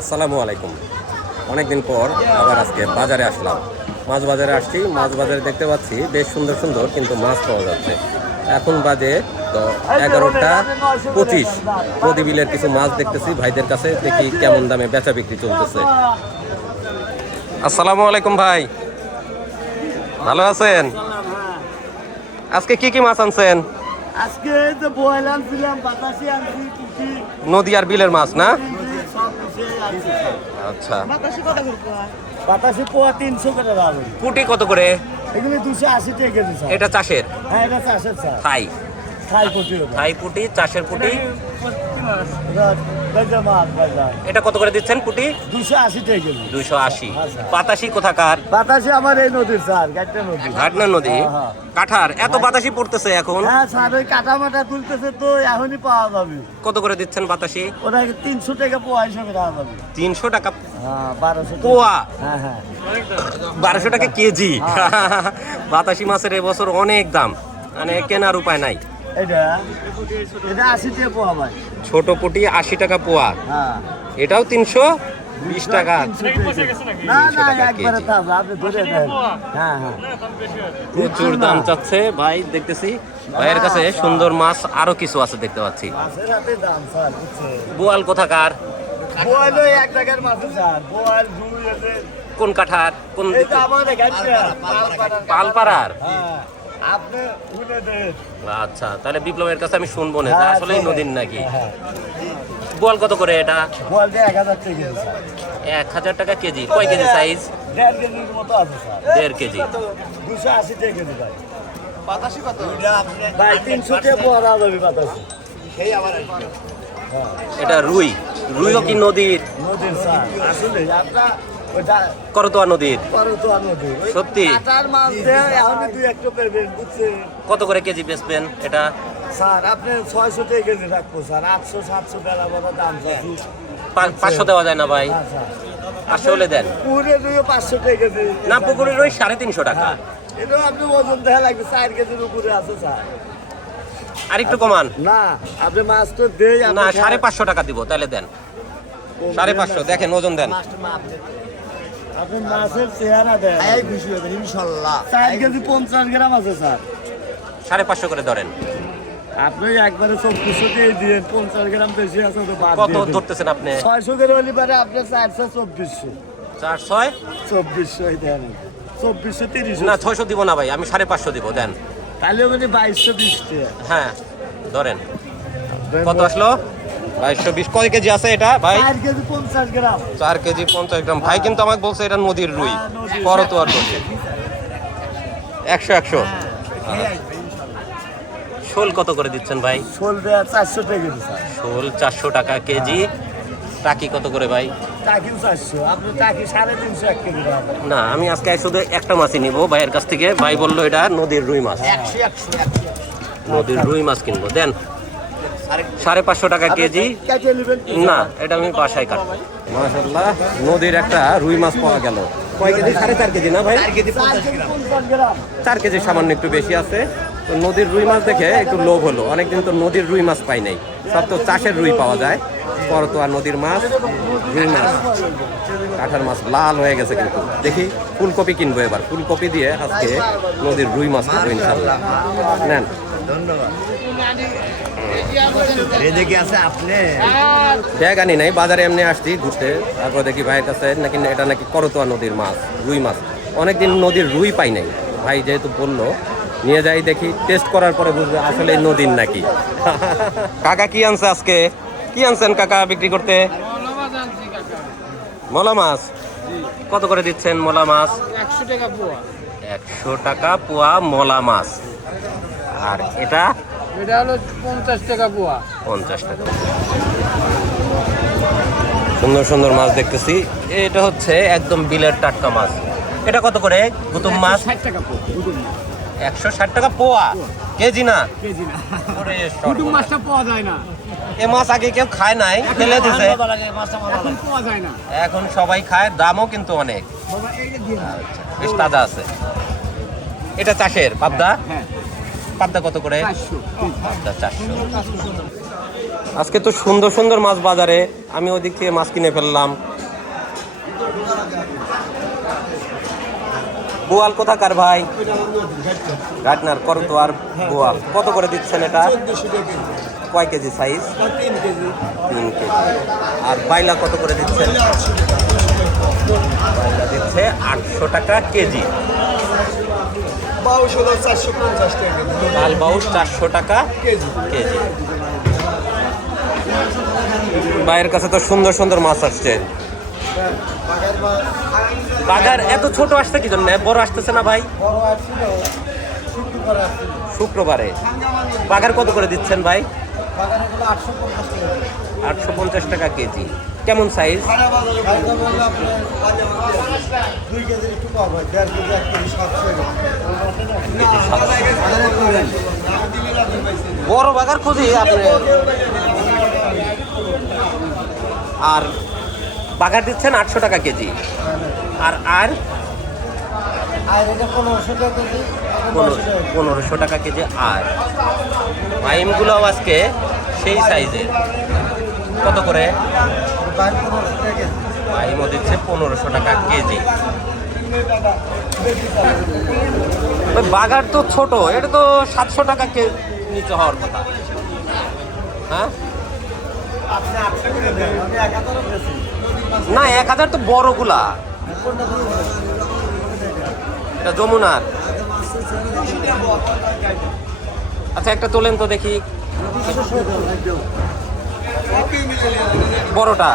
আসসালামু আলাইকুম। অনেকদিন পর আবার আজকে বাজারে আসলাম। মাছ বাজারে আসছি, মাছ বাজারে দেখতে পাচ্ছি বেশ সুন্দর সুন্দর কিন্তু মাছ পাওয়া যাচ্ছে। এখন বাজে 11টা 25। নদী বিলের কিছু মাছ দেখতেছি ভাইদের কাছে, দেখি কেমন দামে বেচা বিক্রি চলতেছে। আসসালামু আলাইকুম ভাই, ভালো আছেন? আজকে কি কি মাছ আনছেন? আজকে তো বয়েল আনছিলাম, বাতাসি আনছি, পুঁটি, নদী আর বিলের মাছ না? সব মিশিয়ে আনছি। আচ্ছা, বাতাসি কত করে পোয়া? বাতাসি পোয়া 300 করে দাম। পুটি কত করে? এগুলি 280 টাকা কেজি স্যার। এটা চাষের? হ্যাঁ, এটা চাষের স্যার। থাই থাই পুঁটি ওটা। থাই পুটি, চাষের পুটি। এটা বেজা মাছ বাজার। এটা কত করে দিচ্ছেন পুটি? 280 টাকা কেজি। 280। বাতাসি কোথাকার? বাতাসি আমার এই নদীর স্যার, গাট্টা নদী। ঘাটনা নদী। হ্যাঁ। কাঠার এত বাতাসি পড়তেছে এখন? হ্যাঁ স্যার, ওই কাটা মাটা তুলতেছে তো এখনই পাওয়া যাবে। কত করে দিচ্ছেন বাতাসি? ওটা 300 টাকা পোয়া হিসেবে দেওয়া যাবে। 300 টাকা হ্যাঁ, 1200 পোয়া? হ্যাঁ হ্যাঁ, 1200 টাকা কেজি। বাতাসি মাছের এবছর অনেক দাম, মানে কেনার উপায় নাই। এটা এটা 80 টাকা পোয়া ভাই। ছোট পুটি 80 টাকা পোয়া, হ্যাঁ, এটাও 320 টাকা। না না, 300 টাকা একবারে কেজি। তাজা, আপনি ধরে দেন। হ্যাঁ হ্যাঁ, প্রচুর দাম চাচ্ছে ভাই, দেখতেছি ভাইয়ের কাছে সুন্দর মাছ আরো কিছু আছে দেখতে পাচ্ছি। মাছের হাতে দাম স্যার, বুঝছেন? বোয়াল কোথাকার? বোয়াল ওই এক টাকার মাছ স্যার, বোয়াল 2 এসে কোন কাঠার? কোন এই তো আমাদের গাছে পালপাড়ার? হ্যাঁ, আপনি শুনে দেন। আচ্ছা, তাহলে বিপ্লবের কাছে আমি শুনবো না, হ্যাঁ, আসলেই শোনেন। নদীর নাকি? হ্যাঁ, বোয়াল কত করে এটা? বোয়ালটা 1000 টাকা কেজি স্যার। 1000 টাকা কেজি। কয় কেজি সাইজ? 1.5 কেজির মতো আছে স্যার। 1.5 কেজি। 280 টাকা কেজি ভাই। বাতাসি কত? ভাই 300 টাকা পোয়া যাবে বাতাসি। সেই আবার এটা রুই। রুইও কি নদীর? নদীর স্যার, আসলে আপনার ওটা করতোয়া নদীর? করতোয়া নদী। ওই সত্যি? কাটার মাছ দিয়ে এখনই 2-1 পেবেন, বুঝছেন? কত করে কেজি বেচবেন এটা? স্যার আপনি 600 টাকা কেজি রাখবো স্যার, 800-700 টাকা বড় দাম স্যার। 500 দেওয়া যায় না ভাই? হ্যাঁ স্যার, 500 হলে দেন। পুরে 500 টাকা কেজি। না, পুকুরের রুই 350 টাকা। এটাও আপনি ওজন দেখা লাগবে, 4 কেজির উপরে আছে স্যার। আর একটু কমান। না, আপনি মাছ তো দেই না, 550 টাকা দিব, তাহলে দেন। 550 দেখেন, ওজন দেন। আপনি মাছের চেহারা দেন। এই খুশি হবেন ইনশাআল্লাহ। 4 কেজি 50 গ্রাম আছে স্যার। 550 করে ধরেন। আপনি একবারে 2400 টাকাই দিয়েন, 50 গ্রাম বেশি আছে তো বাদ কত দিয়ে দেন। ধরতেছেন আপনি? 600 করে হলে পারে আপনার 42400। 400? 2400 এই দেন। 2430। না, 600 দিব না ভাই, আমি 550 দিব, দেন। তাহলে মানে 2220 টাকা। হ্যাঁ, ধরেন। কত আসলো? 2220। কয় কেজি আছে এটা ভাই? 4 কেজি 50 গ্রাম। 4 কেজি 50 গ্রাম। ভাই কিন্তু আমাকে বলছে এটা নদীর রুই, হ্যাঁ, নদীর। করতোয়ার নদী। 100 শোল কত করে দিচ্ছেন ভাই? শোল দেয়া 400 টাকা কেজি স্যার। শোল 400 টাকা কেজি। টাকি কত করে ভাই? টাকিও 400, আপনি টাকি 350 এক কেজি দাম। না, আমি আজকে শুধু একটা মাছই নিব ভাইয়ের কাছ থেকে। ভাই বললো এটা নদীর রুই মাছ। 100 নদীর রুই মাছ কিনবো, দেন। 550 টাকা কেজি। কেটে নেবেন কি? না, এটা আমি বাসায় কাটবো। মাশাআল্লাহ, নদীর একটা রুই মাছ পাওয়া গেল। কয় কেজি? 4.5 কেজি না ভাই? 4 কেজি 50 গ্রাম। 4 কেজি সামান্য একটু বেশি আছে। তো নদীর রুই মাছ দেখে একটু লোভ হলো। অনেকদিন তো নদীর রুই মাছ পাই নাই, সব তো চাষের রুই পাওয়া যায়। করতোয়া নদীর মাছ, রুই মাছ, কাঁঠার মাছ লাল হয়ে গেছে। কিন্তু দেখি ফুলকপি কিনবো এবার, ফুলকপি দিয়ে আজকে নদীর রুই মাছ খাবো ইনশাল্লাহ। নেন। এদিকে আছে আপনি। ব্যাগ আনি নাই, বাজারে এমনি আসছি ঘুরতে। তারপর দেখি ভাইয়ের কাছে নাকি এটা নাকি করতোয়া নদীর মাছ, রুই মাছ। অনেকদিন নদীর রুই পাই নাই, ভাই যেহেতু বললো নিয়ে যাই, দেখি টেস্ট করার পরে বুঝবে আসলে নদীর নাকি। কাকা কি আনছে আজকে? কি আনছেন কাকা বিক্রি করতে? মলা মাছ। কত করে দিচ্ছেন মলা মাছ? 100 টাকা পোয়া। 100 টাকা পোয়া মলা মাছ। আর এটা? এটা হলো 50 টাকা পোয়া। 50 টাকা। সুন্দর সুন্দর মাছ দেখতেছি। এটা হচ্ছে একদম বিলের টাটকা মাছ। এটা কত করে গুতুম মাছ? 60 টাকা পোয়া। 160 টাকা পোয়া কেজি? না কেজি না। ওরে কুটুম সর্বনাশ। মাছটা পাওয়া যায় না। এ মাছ আগে কেউ খায় নাই, ফেলে দিছে। এখন পাওয়া যায় না। এখন সবাই খায়, দামও কিন্তু অনেক। বাবা এইটা দিয়ে দাও। বেশ তাজা আছে। এটা চাষের পাবদা? হ্যাঁ, পাবদা কত করে? 400। পাবদা 400। আজকে তো সুন্দর সুন্দর মাছ বাজারে, আমি ওদিক থেকে মাছ কিনে ফেললাম। বোয়াল কোথাকার ভাই? ঘাটনার করতোয়ার বোয়াল। কত করে দিচ্ছেন এটা? কয় কেজি সাইজ? 3 কেজি। আর বাইলা কত করে দিচ্ছেন? বাইলা দিচ্ছে 800 টাকা কেজি। লাল বাউস 400 টাকা কেজি। ভাইয়ের কাছে তো সুন্দর সুন্দর মাছ আসছে। বাগার এত ছোট আসছে কি জন্য? বড় আসতেছে না ভাই? শুক্রবারে। বাগার কত করে দিচ্ছেন ভাই? 850 টাকা কেজি। কেমন সাইজ? বড় বাগার খুঁজি আপনি। আর বাগার দিচ্ছেন 800 টাকা কেজি। আর আর 1500 টাকা কেজি। আর বাইমগুলো আজকে সেই সাইজের। কত করে? বাইমও দিচ্ছে 1500 টাকা কেজি। বাগার তো ছোট, এটা তো 700 টাকা নিচে হওয়ার কথা। হ্যাঁ না, 1000 তো বড়গুলা। এটা যমুনার। আচ্ছা একটা তোলেন তো দেখি বড়টা।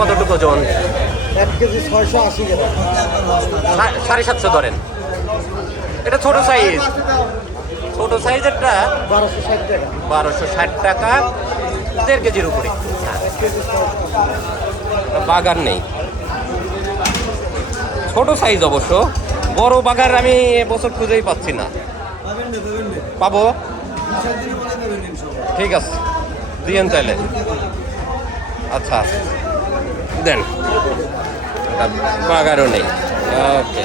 কতটুকু ওজন? 1 কেজি 680 গ্রাম। 750 ধরেন। এটা ছোট সাইজ। ছোট সাইজেরটা 1260 টাকা। 1260 টাকা 1.5 কেজির উপরে। বাগার নেই, ছোট সাইজ অবশ্য। বড় বাগার আমি এবছর খুঁজেই পাচ্ছি না। পাবো? ঠিক আছে, দিয়েন তাহলে। আচ্ছা দেন। বাগারও নেই। ওকে,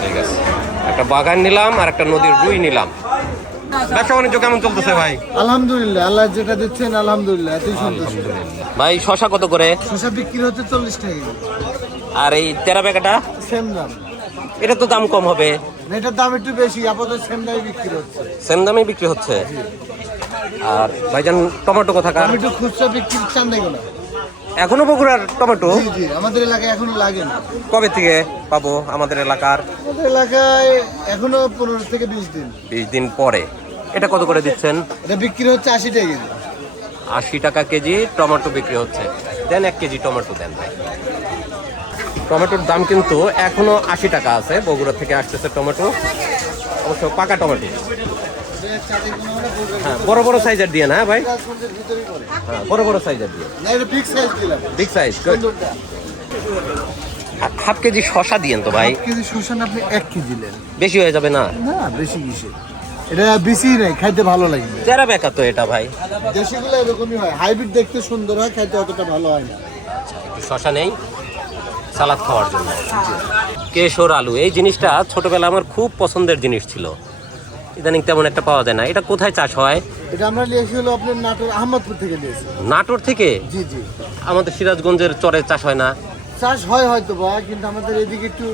ঠিক আছে। একটা বাগান নিলাম আর একটা নদীর রুই নিলাম। ব্যবসা বাণিজ্য কেমন চলতেছে ভাই? আলহামদুলিল্লাহ, আল্লাহ যেটা দিচ্ছেন আলহামদুলিল্লাহ, এতই সন্তুষ্ট। ভাই শশা কত করে? শসা বিক্রি হচ্ছে 40 টাকা কেজি। আর এই তেরা প্যাকেটা? সেম দাম। এটা তো দাম কম হবে। এটার দাম একটু বেশি, আপাতত সেম দামে বিক্রি হচ্ছে। সেম দামে বিক্রি হচ্ছে। আর ভাইজান টমেটো কোথাকার? টমেটো খুচরা বিক্রি চান দেখো না। এখনো বগুড়ার টমেটো? জি জি, আমাদের এলাকায় এখনো লাগে না। কবে থেকে পাবো আমাদের এলাকার? আমাদের এলাকায় এখনো 15 থেকে 20 দিন। 20 দিন পরে। এটা কত করে দিচ্ছেন? এটা বিক্রি হচ্ছে 80 টাকা কেজি। 80 টাকা কেজি টমেটো বিক্রি হচ্ছে। দেন 1 কেজি টমেটো দেন ভাই। টমেটোর দাম কিন্তু এখনো 80 টাকা আছে। বগুড়া থেকে আসতেছে টমেটো, অবশ্য পাকা টমেটো। হ্যাঁ, বড় বড় সাইজের দিয়ে না ভাই? হ্যাঁ, বড় বড় সাইজের দিয়ে। না, এটা বিগ সাইজ দিলাম। Big size. হাফ কেজি শশা দিয়েন তো ভাই। 1 কেজি শসা আপনি 1 কেজি নেন। বেশি হয়ে যাবে না? না, বেশি কিসে, এটা বেশি নাই, খাইতে ভালো লাগবে। তেরা বেকা তো এটা ভাই। দেশিগুলো এরকমই হয়, হাইব্রিড দেখতে সুন্দর হয়, খাইতে অতটা ভালো হয় না। একটু শশা নেই সালাদ খাওয়ার জন্য। কেশর আলু, এই জিনিসটা ছোটবেলা আমার খুব পছন্দের জিনিস ছিল। ইদানিং তেমন একটা পাওয়া যায় না। এটা কোথায় চাষ হয়? এটা আমরা নিয়েছি হলো আপনার নাটোর আহমদপুর থেকে নিয়েছি। নাটোর থেকে? জি জি। আমাদের সিরাজগঞ্জের চরে চাষ হয় না? চাষ হয় হয়তো বা, কিন্তু আমাদের এদিকে একটু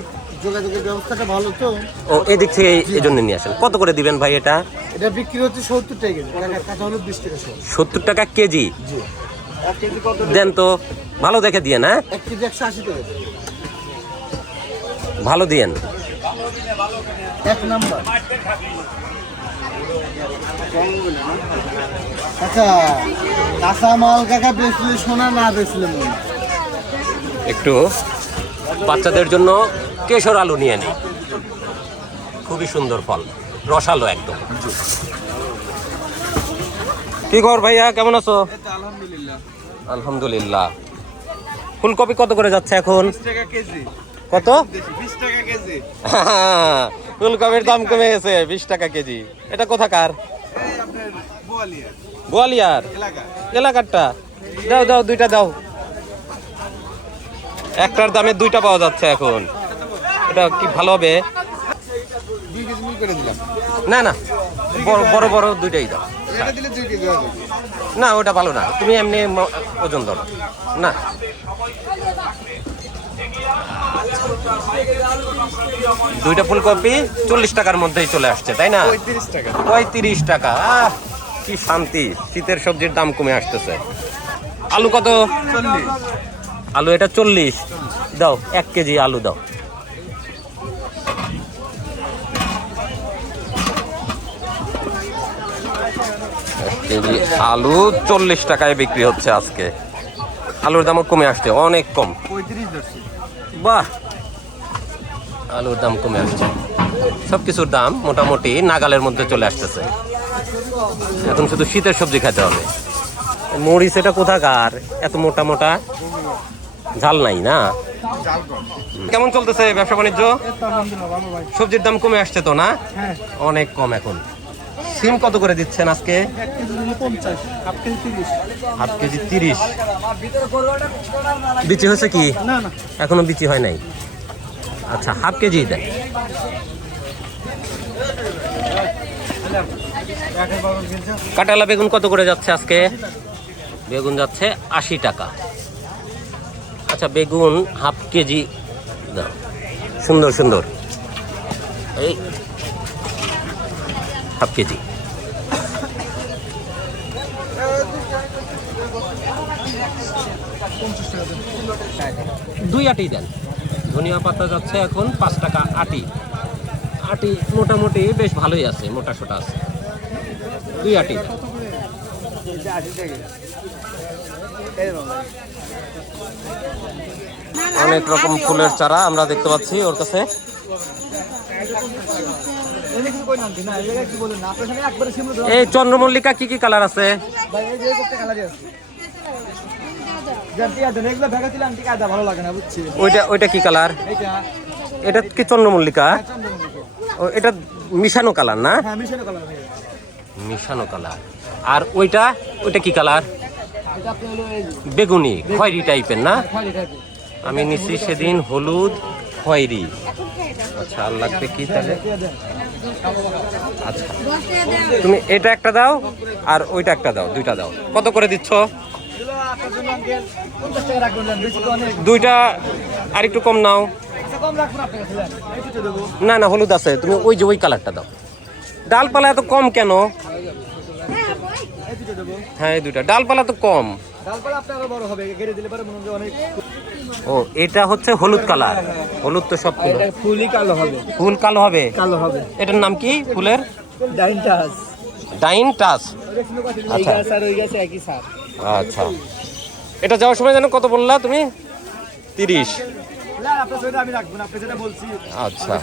যোগাযোগের ব্যবস্থাটা ভালো তো। ও, এদিক থেকে এই জন্য নিয়ে আসেন। কত করে দিবেন ভাই এটা? এটা বিক্রি হচ্ছে 70 টাকা কেজি। কাঁচা হলুদ 20 টাকা শো। 70 টাকা কেজি? জি। 1 কেজি কত দেন তো, ভালো দেখে দিয়ে না। 1 কেজি 180 টাকা। ভালো দিয়েন। 1 নাম্বার। আচ্ছা, কাঁচা মাল কাকা বেচলে সোনা, না বেচলে মন। একটু বাচ্চাদের জন্য কেশর আলু নিয়ে নিই। খুবই সুন্দর ফল, রসালো একদম। কি খবর ভাইয়া, কেমন আছো? আলহামদুলিল্লাহ। আলহামদুলিল্লাহ। ফুলকপি কত করে যাচ্ছে এখন? 20 টাকা কেজি। কত? 20 টাকা কেজি। ফুলকপির দাম কমে গেছে, 20 টাকা কেজি। এটা কোথাকার? এই আপনার বোয়ালিয়া গোয়ালিয়ার এলাকা। এলাকারটা? দাও দাও, 2টা দাও। একটার দামে দুইটা পাওয়া যাচ্ছে এখন, এটা কি ভালো হবে? 2 কেজি মিল করে দিলাম। না না, বড় বড় বড় দুইটাই দাও। এটা দিলে 2 কেজি হবে। না ওটা ভালো না, তুমি এমনি ওজন ধরো না। দুইটা ফুলকপি 40 টাকার মধ্যেই চলে আসছে, তাই না? 35 টাকা। 35 টাকা। কি শান্তি, শীতের সবজির দাম কমে আসতেছে। আলু কত? 40। আলু এটা 40 দাও, 1 কেজি আলু দাও। কেজি আলু 40 টাকায় বিক্রি হচ্ছে আজকে। আলুর দামও কমে আসছে, অনেক কম। 35 ধরছি। বাহ, আলুর দাম কমে আসছে, সব কিছুর দাম মোটামুটি নাগালের মধ্যে চলে আসতেছে। এখন শুধু শীতের সবজি খেতে হবে। মরিচ এটা কোথাকার, এত মোটা মোটা, ঝাল নাই না? জাল কম। কেমন চলতেছে ব্যবসা বাণিজ্য? আলহামদুলিল্লাহ ভালো ভাই। সবজির দাম কমে আসছে তো না? হ্যাঁ। অনেক কম এখন। সিম কত করে দিচ্ছেন আজকে? 1 KG 50, half KG 30। Half KG 30। বিচি হয়েছে কি? না না। এখনো বিচি হয় নাই। আচ্ছা, হাফ কেজি দেন। কাটালা বেগুন কত করে যাচ্ছে আজকে? বেগুন যাচ্ছে 80 টাকা। আচ্ছা, বেগুন হাফ কেজি দাও, সুন্দর সুন্দর, এই হাফ কেজি। দুই আটি দেন। ধনিয়া পাতা যাচ্ছে এখন 5 টাকা আটি। আটি মোটামুটি বেশ ভালোই আছে, মোটা সোটা আছে। 2 আটি দেন। অনেক রকম ফুলের চারা আমরা দেখতে পাচ্ছি ওর কাছে। এই চন্দ্রমল্লিকা কি কি কালার আছে? ওইটা ওইটা কি কালার? এটা কি চন্দ্রমল্লিকা? ও, এটা মিশানো কালার না? মিশানো কালার। আর ওইটা ওইটা কি কালার? বেগুনি খয়েরি টাইপের না? আমি নিচ্ছি সেদিন হলুদ খয়েরি। আচ্ছা, আর লাগবে কি তাহলে? আচ্ছা, তুমি এটা একটা দাও আর ওইটা একটা দাও, দুইটা দাও। কত করে দিচ্ছ? দুইটা আর একটু কম নাও। না না, হলুদ আছে, তুমি ওই যে ওই কালারটা দাও। ডালপালা এত কম কেন? হ্যাঁ, এই দুইটা ডালপালা তো কম। ও, এটা হচ্ছে হলুদ কালার। হলুদ তো সব ফুলই কালো হবে। ফুল কালো হবে। কালো হবে। এটার নাম কি ফুলের? ডাইন টাচ। ডাইন টাচ। এই গাছ আর ওই গাছে একই সার। আচ্ছা, এটা যাওয়ার সময় জানো কত বললা তুমি? 30। আচ্ছা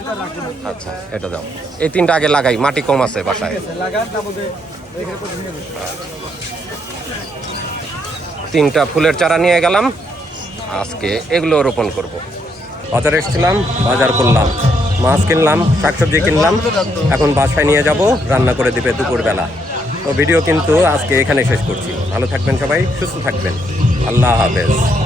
আচ্ছা, এটা দাও। এই তিনটা আগে লাগাই, মাটি কম আছে বাসায়। তিনটা ফুলের চারা নিয়ে গেলাম, আজকে এগুলো রোপণ করব। বাজারে এসেছিলাম, বাজার করলাম, মাছ কিনলাম, শাকসবজি কিনলাম। এখন বাসায় নিয়ে যাব, রান্না করে দিবে দুপুরবেলা। তো ভিডিও কিন্তু আজকে এখানে শেষ করছি। ভালো থাকবেন সবাই, সুস্থ থাকবেন। আল্লাহ হাফেজ।